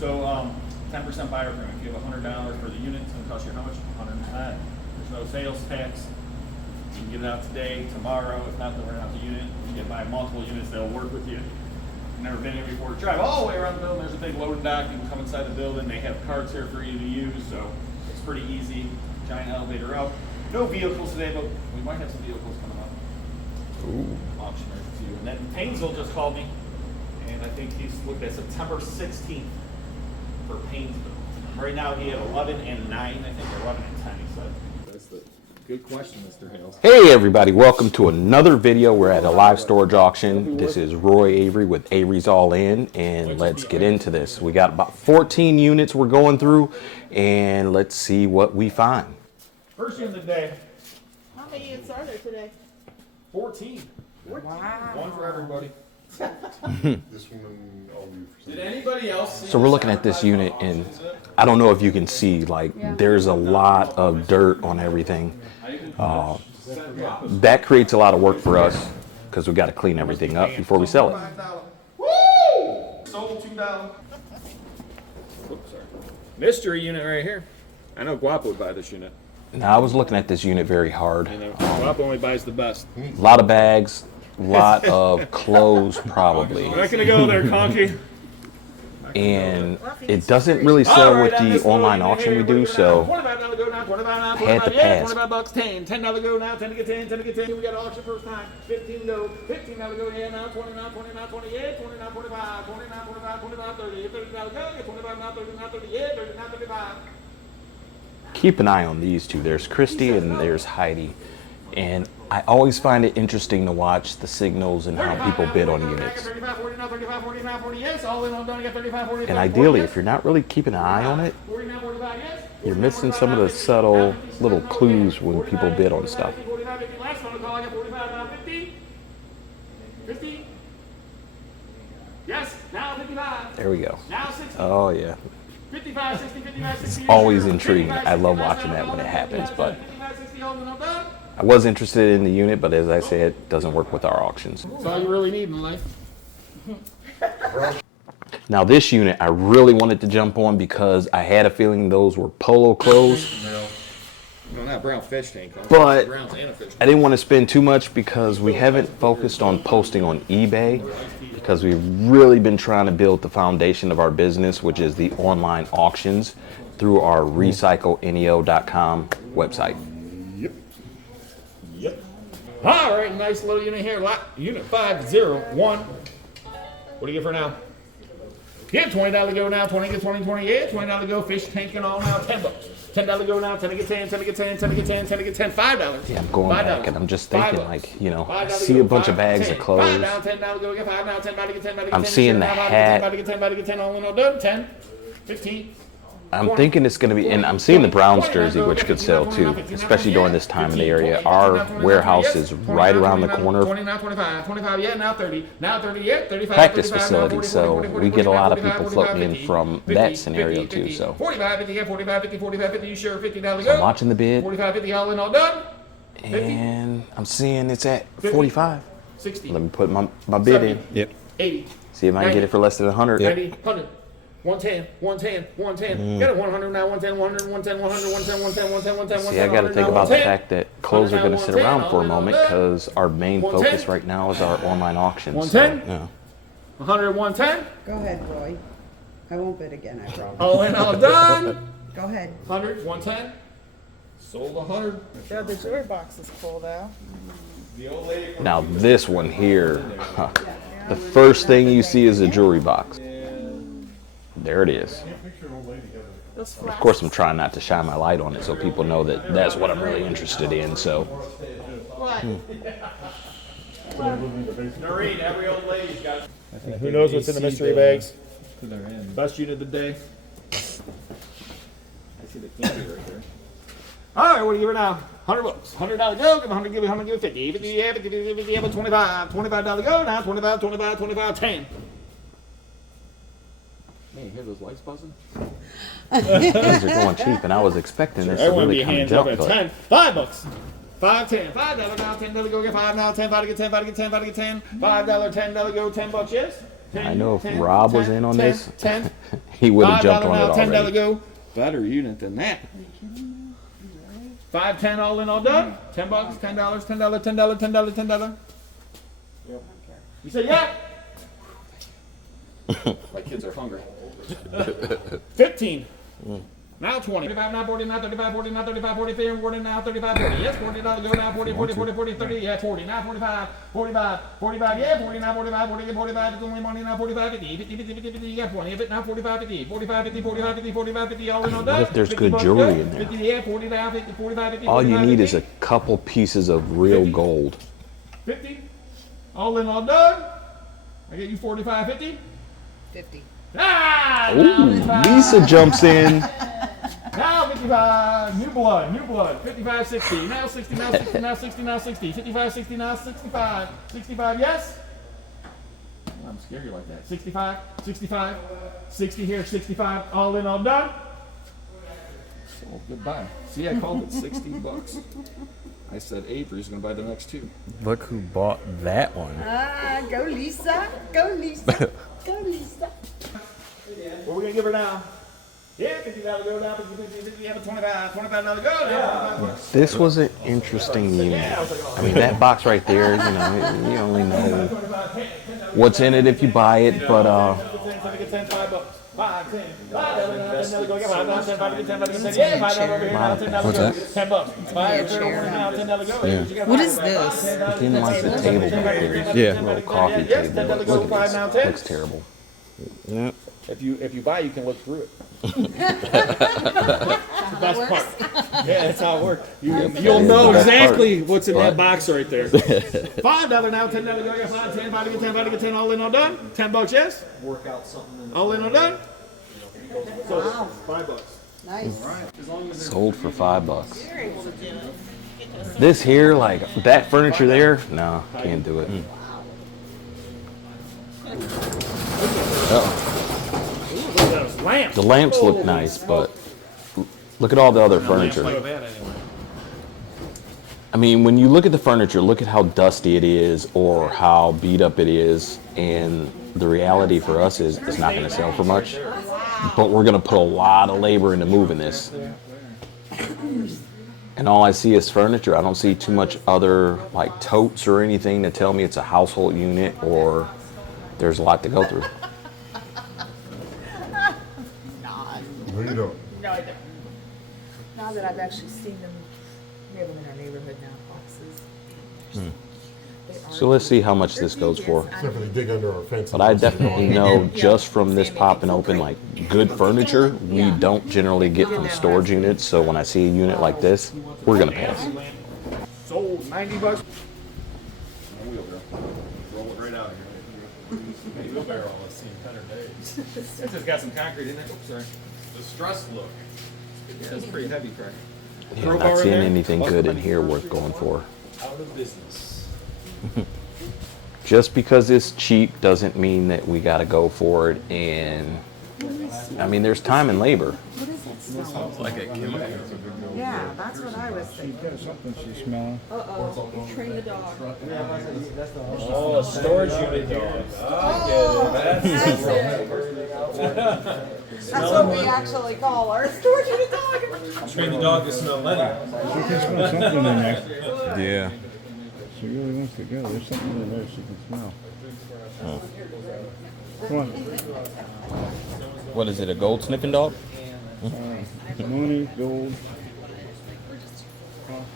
So 10% buyer premium. If you have $100 for the unit, it's going to cost you how much? 110. There's no sales tax. You can get it out today, tomorrow. If not, they'll rent out the unit. You can buy multiple units. They'll work with you. Never been here before. Drive all the way around the building. There's a big loading dock. You can come inside the building. They have carts here for you to use, so it's pretty easy. Giant elevator out. No vehicles today, but we might have some vehicles coming up. Ooh. Auctioneers too. And then Paynesville just called me, and I think he's looked at September 16th for Paynesville. Right now he had 11 and 9, I think, or 11 and 10. He said. That's the good question, Mr. Hales. Hey everybody, welcome to another video. We're at a live storage auction. This is Roy Avery with Avery's All In, and let's get into this. We got about 14 units we're going through, and let's see what we find. First unit of the day. How many units are there today? 14. Wow. One for everybody. This one, Did anybody else see So we're looking at this unit, and I don't know if you can see, like, there's a lot of dirt on everything. That creates a lot of work for us because we got to clean everything up before we sell it. Woo! Sold $2. Oops, sorry. Mystery unit right here. I know Guapo would buy this unit. Now I was looking at this unit very hard. Guapo only buys the best. A lot of bags, a lot of clothes probably. We're not gonna go there, Conky. And it doesn't really sell with the online auction we do, so $25 go now, $25 now, I had to pass. $25, 10, $10 go now, 10 to get 10, 10 to get 10. We got auction first time, 15 go, $15 go, yeah now, 20 now, 20 now, 28, 20 now, 25, 20 now, 25, 25, 30, $30 go, get 25 now, 30 now, 38, 30 now, 35. keep an eye on these two. There's Christy and there's Heidi. And I always find it interesting to watch the signals and how people bid on units. And ideally, if you're not really keeping an eye on it, you're missing some of the subtle little clues when people bid on stuff. There we go. Oh yeah. It's always intriguing. I love watching that when it happens, but I was interested in the unit, but as I said, it doesn't work with our auctions. That's all you really need in life. Now this unit I really wanted to jump on because I had a feeling those were polo clothes, No, not brown fish tank. but Browns and a fish I didn't want to spend too much because we haven't focused on posting on eBay because we've really been trying to build the foundation of our business, which is the online auctions through our recycleneo.com website. Yep. All right, nice little unit here. Unit 501. What do you get for now? Get $20 go now, 20 get 20, 28, $20 go, fish tank and all now, $10. $10 go now, 10 to get 10, 10 to get 10, 10 to get 10, 10 to get 10, $5. Yeah, I'm going back and I'm just thinking, like, you know, I see a bunch of bags of clothes. $10 go, get 5 now, $10 to get 10, I'm seeing the hat. $10 to get 10, $10 to get 10, all in all done, 10, 15. I'm thinking it's going to be, and I'm seeing the Browns jersey, which could sell too, especially during this time in the area. Our warehouse is right around the corner. 20 now, 25, 25, yeah, now 30, now 30, yeah, 35, Practice 35, facility, 40, so 40, 40, we get a lot of 45, people 45, floating in 50, from 50, that scenario 50, too. 50, So 45, 50, yeah, 45, 50, 45, 50, you sure, $50 go. I'm watching the bid, 45, 50, all in, all done. 50, and I'm seeing it's at 45. 60, Let me put my bid in. Yep. 80, See if I can get it for less than 100. 90, 100. 110, 110, 110. Got it 100 now, 110, 100, 110, 100, 110, 110, 110, 110, See, I got to think about the fact that clothes are going to sit around for a moment because our main focus right now is our online auctions. So, 110? yeah. 100, 110. Go ahead, Roy. I won't bid again, I promise. All in, all done. Go ahead. 100, 110. Sold 100. Yeah, the jewelry box is full though. The old lady. Now this one here, the first thing you see is a jewelry box. There it is. Of course, I'm trying not to shine my light on it so people know that that's what I'm really interested in. So, What? Noreen, every old lady's got. Who knows what's in the mystery bags? Best unit of the day. I see the candy right there. All right, what do you give her now? $100. $100 go. Give 100. Give 100. Give 50. 50. Yeah, 50. 50. Yeah, but $25. $25 go now. 25. 25. 25. 10. Man, you hear those lights buzzing? these are going cheap, and I was expecting this to really kind of jump. But $10. $5. 5, 10. $5 now. $10 go. Get 5 now. 10. 5 to get 10. 5 to get 10. 5 to get 10. $5. $10 go. $10 yes. 10, I know if 10, Rob was 10, in on 10, this, 10. he would have jumped $5 on now, it $10 already. go. Better unit than that. 5, 10 all in, all done. $10, $10, $10, $10, $10, $10. You say yeah? My kids are hungry. 15. Now 20. 35, now 40, now 35, 40, now 35, 40, 40, now 35, 40. Yes, $40 go now, 40, 40, 40, 40, 30, yeah, 40, now 45, 45, 45, yeah, 40, now 45, 40, 45, it's only money, now 45, 50, 50, 50, 50, 50, yeah, 20, if it now 45, 50, 45, 50, 45, 50, 45, 50, all in all done. What if there's 50 good bucks jewelry good. in there? 50, yeah, 40 now, 50, 45, 50, All you 45, need is 50. a couple pieces of real gold. 50, all in all done. I get you 45, 50. 50. Ah! Ooh, now Lisa jumps in. Now 55, new blood, 55, 60, now 60, now 60, now 60, now 60, 55, 60, now 65, 65, yes? I'm scared like that. 65, 65, 60 here, 65, all in, all done? So, goodbye. See, I called it 60 bucks. I said Avery's gonna buy the next two. Look who bought that one. Ah, go Lisa. Go Lisa. Go Lisa. What are we gonna give her now? Yeah, $50 go down, 50, 50, 50, yeah, but $25 go down. This was an interesting unit. I mean, that box right there, you only know what's in it if you buy it, but 10, 5 bucks. 5, 10, 5, 10, go get 5, 10, 5, 10, 5, 10, yeah, $5 over here now, $10 What's go. that? 10 bucks. 5 over here now, $10 go. Yeah. What is this? didn't like the table back there. Yeah. Little coffee Yes, table. $10 go, Look 5 at now, this. 10. Looks terrible. Yeah. If you buy, you can look through it. Best part. Yeah, that's how it works. You'll know exactly what's in that box right there. $5 now, $10 go. Yeah, 5, 10, 5 to get 10, 5 to get 10, all in, all done. $10, yes. Work out something. All in, all done. So Wow. $5. Nice. Sold for $5. This here, like that furniture there, no, can't do it. Those lamps. The lamps look nice, but look at all the other furniture. Like that anyway. I mean, when you look at the furniture, look at how dusty it is or how beat up it is. And the reality for us is it's not going to sell for much. But we're going to put a lot of labor into moving this. And all I see is furniture. I don't see too much other like totes or anything to tell me it's a household unit or there's a lot to go through. No, you don't. No, I don't. Now that I've actually seen them, we have them in our neighborhood now, boxes. They are- So let's see how much this goes for. Except for they dig under our fence. But I definitely know just from this popping open, like good furniture, we don't generally get from storage units. So when I see a unit like this, we're gonna pass. Sold $90. Roll it right out here. Wheelbarrow, I've seen better days. This has got some concrete in it. Oops, sorry. The stress look. Yeah, it's pretty heavy, Craig. Yeah, not seeing anything good in here worth going for. Out of business. Just because it's cheap doesn't mean that we gotta go for it. And I mean, there's time and labor. What is that smell? Like a chemical. Yeah, that's what I was thinking. Uh-oh, you train the dog. Oh, a storage unit dog. Oh, that's what we actually call our storage unit dog. Train the dog to smell lettuce. She can smell something in there. Yeah. She really wants to go. There's something in there she can smell. Come on. What is it, a gold sniffing dog? Money, gold.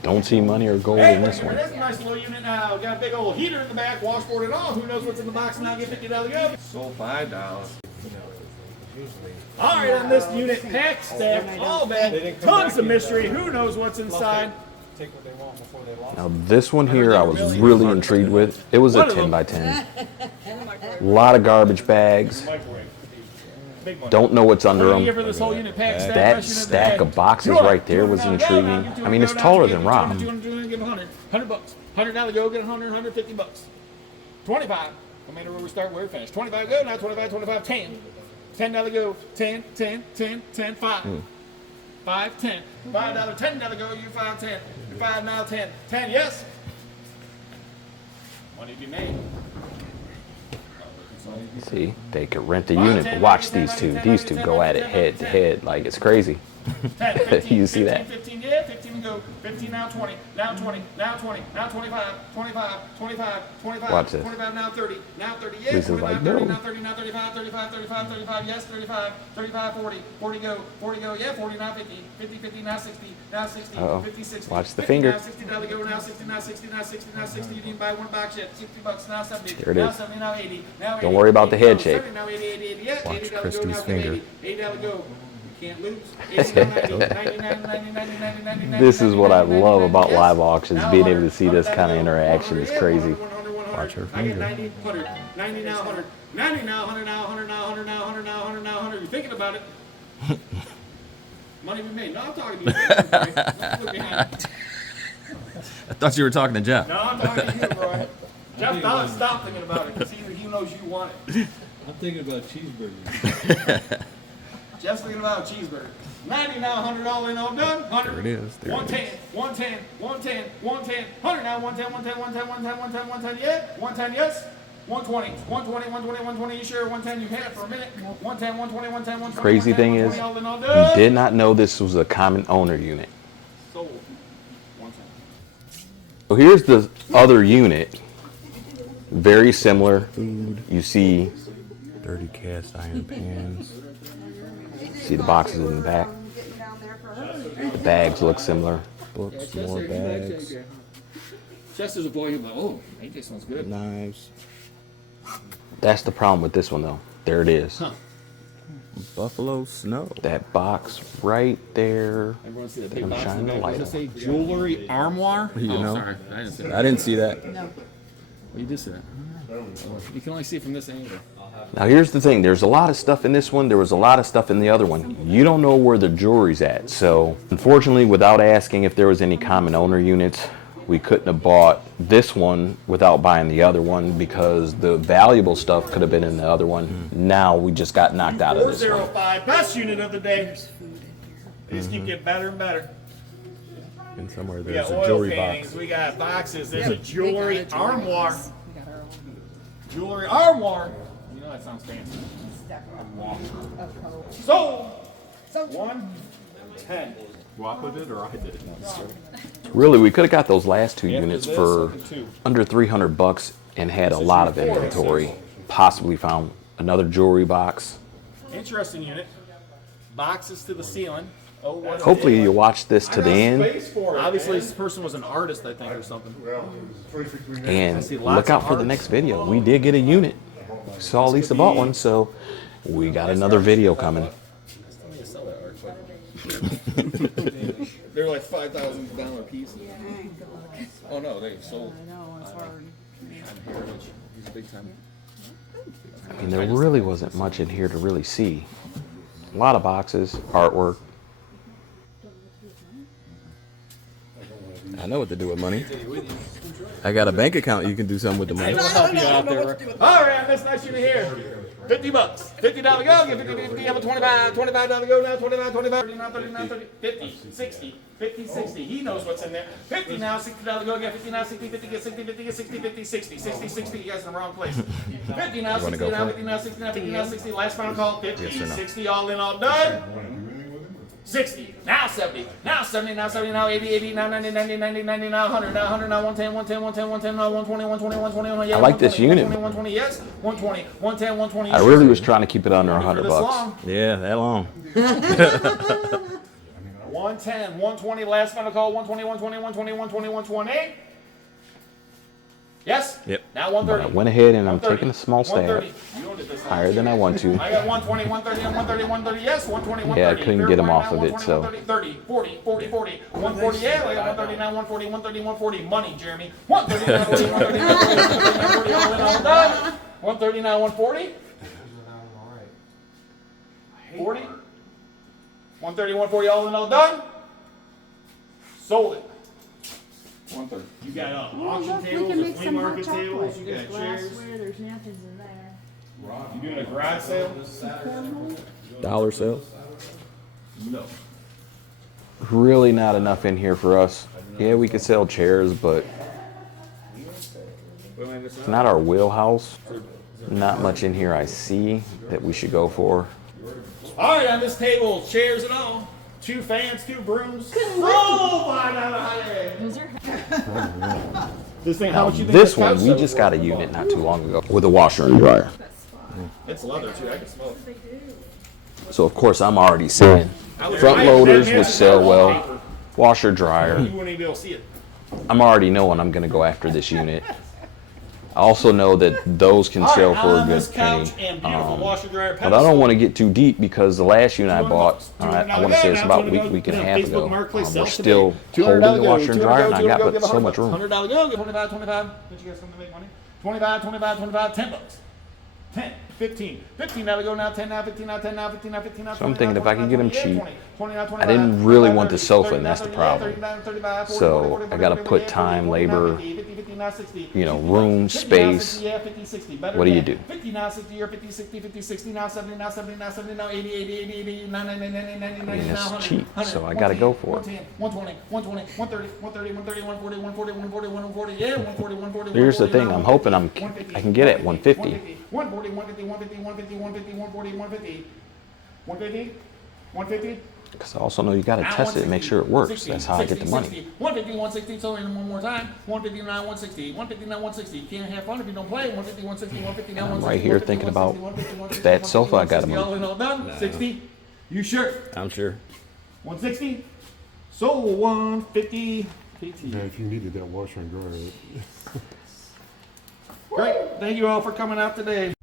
Don't see money or gold Hey, in look this at one. this nice little unit now. Got a big old heater in the back, washboard and all. Who knows what's in the box now? Get $50 go. Sold $5. All right, on this unit, pack, stack, all that, tons of mystery. Who knows what's inside? Now this one here I was really intrigued with. It was a 10 by 10. A lot of garbage bags. Microwave. Big one. Don't know what's under What do you give them. her this whole unit pack, stack, That fresh unit stack bag? of boxes Sure. right there was intriguing. I mean, it's taller than Rob. 200, get 100. $100. $100 go, get 100, $150. 25. No matter where we start, where we finish. 25 go, now 25, 25, 10. $10 go, 10, 10, 10, 10, 5. 5, 10. $5, $10 go, you 5, 10. You 5 now, 10. 10, yes? Money to be made. See, they could rent the unit, but watch these two. These two go at it head to head like it's crazy. 10, 15, You see 15, that? 15, yeah, 15 and go. 15 now 20, now 20, now 20, now 25, 25, 25, 25, Watch this. 25, now 30, now 30, yeah, Lisa's 25, like, 30, no. now 30, now 35, 35, 35, 35, yes, 35, 35, 40, 40 go, 40 go, yeah, 40, now 50, 50, 50, now 60, now 60, Uh-oh. 50, 60. Watch the 50, finger. Now 60, now they go, now 60, now 60, now 60, now 60, you didn't buy one box yet, $60, now 70, There it now is. 70, now 80, now 80. Don't worry about the 80, head now shape. 70, now 80, 80, 80, yeah, Watch 80 Christy's go, now finger. 80, 80 go. Can't lose. 80, 90, 90, 90, 90, 90, 90, This is what I 90, love 90, about yes. live auctions. Now Being able to 100, see this 100, kind of 100, interaction is 100, crazy. 100, 100, 100. Watch her I get finger. 90, 100, 90 now 100, 90 now 100 now 100 now 100 now 100 now 100 now 100. You're thinking about it. Money we made. No, I'm talking to you. Look behind. I thought you were talking to Jeff. No, I'm talking to you, bro. Jeff, stop thinking about it because he knows you want it. I'm thinking about cheeseburgers. Jeff's thinking about a cheeseburger. 90 now, 100 all in, all done. 100. There it is, there it 110, 110, 110, 110, 100 now, 110, 110, 110, 110, 110, 110, yeah. 110, yes. 120, 120, 120, 120, you sure? 110, you had it for a minute. 110, 120, 110, 120. Crazy 110, thing is, 120, all in, all we done. did not know this was a common owner unit. Sold. 110. So here's the other unit. Very similar. You see, Dirty cast iron pans. see the boxes in the back. The bags look similar. Books, more bags, Chester's a boy who's like, oh, hey, this one's good. knives, That's the problem with this one though. There it is. buffalo snow. That box right there. Everyone see the That big I'm box in shining the the back? light Does it on. say jewelry armoire? You Oh, know? sorry. I didn't see that. I didn't see that. No. You did see that. You can only see it from this angle. Now here's the thing, there's a lot of stuff in this one, there was a lot of stuff in the other one. You don't know where the jewelry's at, so unfortunately without asking if there was any common owner units, we couldn't have bought this one without buying the other one because the valuable stuff could have been in the other one. Now we just got knocked out of this one. 405, best unit of the day. They just keep getting better and better. And somewhere We there's got a oil jewelry paintings, box. we got boxes, there's a We got jewelry a jewelry armoire. box. We got our own Jewelry armoire. You know that sounds fancy. stack of coats. Sold. So 110. Walk with it, or I did it? Really, we could have got those last two Yeah, units this for and two. under 300 bucks and had a lot of inventory. Possibly found another jewelry box. Interesting unit. Boxes to the ceiling. Oh, what a Hopefully deal. you watch this to the end Obviously, this person was an artist, I think, or something. Well, 26 minutes. and see lots look out of for the hearts. next video. We did get a unit. Saw Lisa bought one, so we got another video coming. They're like $5,000 pieces. Oh no, they sold. I know it's hard. Heritage. He's a big time. I mean, there really wasn't much in here to really see. A lot of boxes, artwork. I know what to do with money. I got a bank account you can do something with the money. We'll help you out there. All right, that's nice unit here. $50. $50 go. Get 50, 50, have a $25 go now. 25, 39, 39, 30, 50, 60, 50, 60. He knows what's in there. 50 now, $60 go. Get 50 now, 60, 50, get 60, 50, get 60, 50, 60, 60, 60. You guys in the wrong place. 50 now, 60 go now, for it? 50 now, 60 now, 50 now, 60. Last final call. 50, Yes or no? 60, all in, all done. 60, now 70, now 70, now 70, now 80, 80, now 90, 90, 90, 90, now 100, now 100, now 110, 110, 110, 110, now 120, 120, 120, yeah, I like this 120, unit. 120, yes, 120, 110, 120. I really was trying to keep it under For 100 this bucks. long. Yeah, that long. 110, 120, last final call, 120, 120, 120, 120, 120. Yes? Yep. Now But I 130. went ahead and I'm 130, taking a small stab 130. You owned it this time. higher than I want to. I got 120, 130, 130, 130, yes, 120, 130. Yeah, I couldn't get 'em Fair off point, of it, now, so. 120, 130, 30, 40, 40, 40, 140, yeah, I got 130, now 140, 130, 140. Money, Jeremy. 130, now 140, 130, now 140, 130, 140, all in, all done. 130, now 140. 40. 130, 140, all in, all done. Sold it. 130. You got auction look, we tables, can and make flea some hot market tables, chocolate. you got chairs. There's napkins in there. You doing a garage sale? Dollar sale. No. Really not enough in here for us. Yeah, we could sell chairs, but it's not our wheelhouse. Not much in here I see that we should go for. All right, on this table, chairs and all. 2 fans, 2 brooms. Oh, $5 Those are This thing, how much you think This one, couch we sells just for? got a unit not too long ago with a washer and dryer. It's leather too. I can smell it. So of course I'm already saying front loaders would sell well, washer dryer. You wouldn't even be able to see it. I'm already knowing I'm gonna go after this unit. I also know that those can sell for a on good this couch penny. and beautiful washer dryer But I don't want to get too deep because the last unit I bought, I want to say it's about a week and a half ago. We're still holding the washer and dryer, and I got but so much room. $100 go, get 25, 25. Did you guys come to make money? 25, 25, 25, $10. 10, 15, $15 go now, 10 now, 15 now, 10 now, 15 now, 15 now. So I'm thinking if I can get them cheap, 20 now, 25, I didn't really want the 30, sofa, and that's 30, the problem. 39, 35, 40, So 40, 40, I gotta 40, put 40, time, 40, labor, 50, 50 now, 60, you know, 50 room, 50 now, 60, space. yeah, 50, 60, better What do you than do? 50 now, 60, or 50, 60, 50, 60 now, 70 now, 70 now, 70 now, 80, 80, 80, 80, 90, 90, 90, 90, 90, I mean, it's 100, cheap, 100, so I gotta go for it. 110, 120, 120, 130, 130, 130, 140, 140, 140, 140, yeah, 140, 140, Here's the 140, thing, I'm hoping I can get at 150. 140, 150, 150, 150, 150, 140, 150, 150, 150. Because I also know you gotta test it and make sure it works. That's how I get the money. 150, 160, so in one more time. 159, 160, 159, 160. You can't have fun if you don't play. 150, 160, 150, now I'm 160. right here thinking about that sofa I gotta move. All in all done. 60. You sure? I'm sure. 160. So 150. Yeah, if you needed that washer and dryer. Great. Thank you all for coming out today.